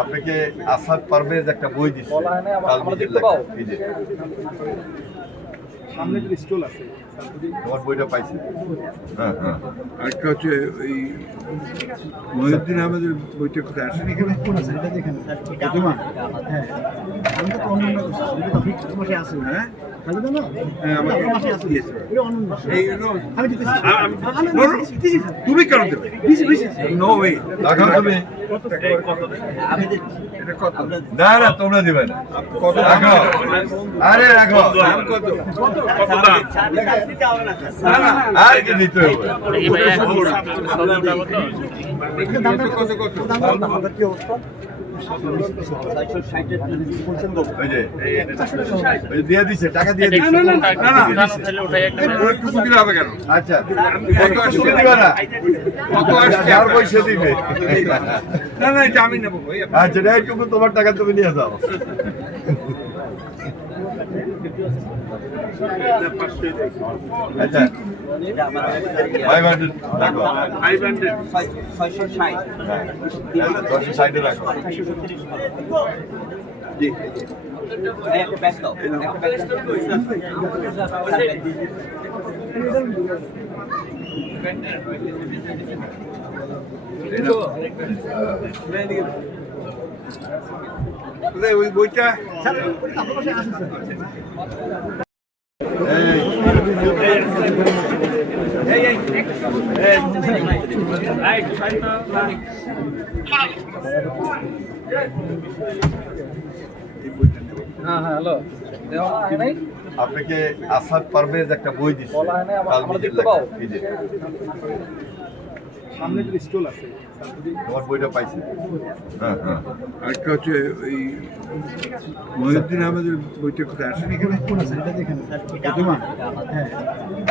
আপনাকে আসাদ পারভেজ একটা বই দিচ্ছে সামনে স্টল আছে। তোমার বইটা পাইছে। হ্যাঁ হ্যাঁ। আরেকটা হচ্ছে ওই মহিউদ্দিন আহমেদের বইটা কোথায় আসেন এখানে কোন আছে? এটা দেখেন। প্রতিমা হ্যাঁ আমি তো অন্য আছে হ্যাঁ? তুমি কেন দেবে নো ওয়ে কত না না তোমরা দিবে না। কত রাখো। আরে রাখো। দাম কত না না আর কি দিতে হবে? কত? কত? আচ্ছা আমি নেব আচ্ছা তোমার টাকা তুমি নিয়ে যাও আচ্ছা। ফাইভ হান্ড্রেড রাখো। হ্যাঁ, দশশো সাইডে রাখো। কোথায় ওই বইটা আপনাকে আসাদ পারভেজ একটা বই দিচ্ছে সামনে যে স্টল আছে। তোমার বইটা পাইছে। হ্যাঁ হ্যাঁ। আরেকটা হচ্ছে ওই মহিউদ্দিন আহমেদের বইটা কোথায় আসে এখানে কোন আছে? এটা দেখেন প্রতিমা? হ্যাঁ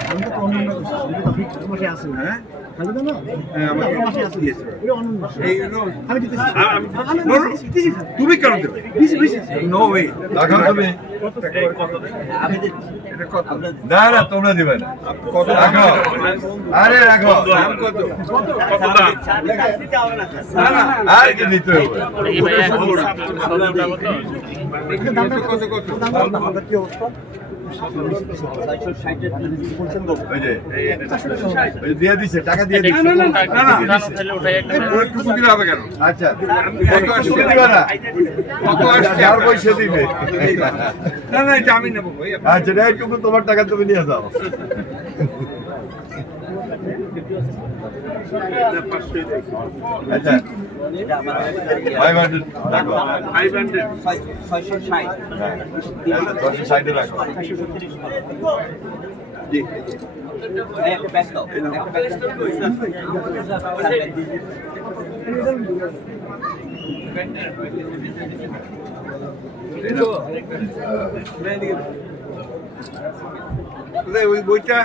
আমি তো বসে আছে। হ্যাঁ? তুমি কেন দেবে? নো ওয়ে কত না না তোমরা দিবে না। কত? রাখো। আরে রাখো। দাম। কত না। না আর কি দিতে হবে? কত? কত? দিয়ে দিছে টাকা দিয়ে দিছে। না না দিলে হবে কেন? আচ্ছা। কত দিবে। না দিবে এটা আমি নেব আচ্ছা এইটুকু তোমার টাকা তুমি নিয়ে যাও। আচ্ছা ফাইভ হান্ড্রেড রাখো হ্যাঁ, ওই বইটা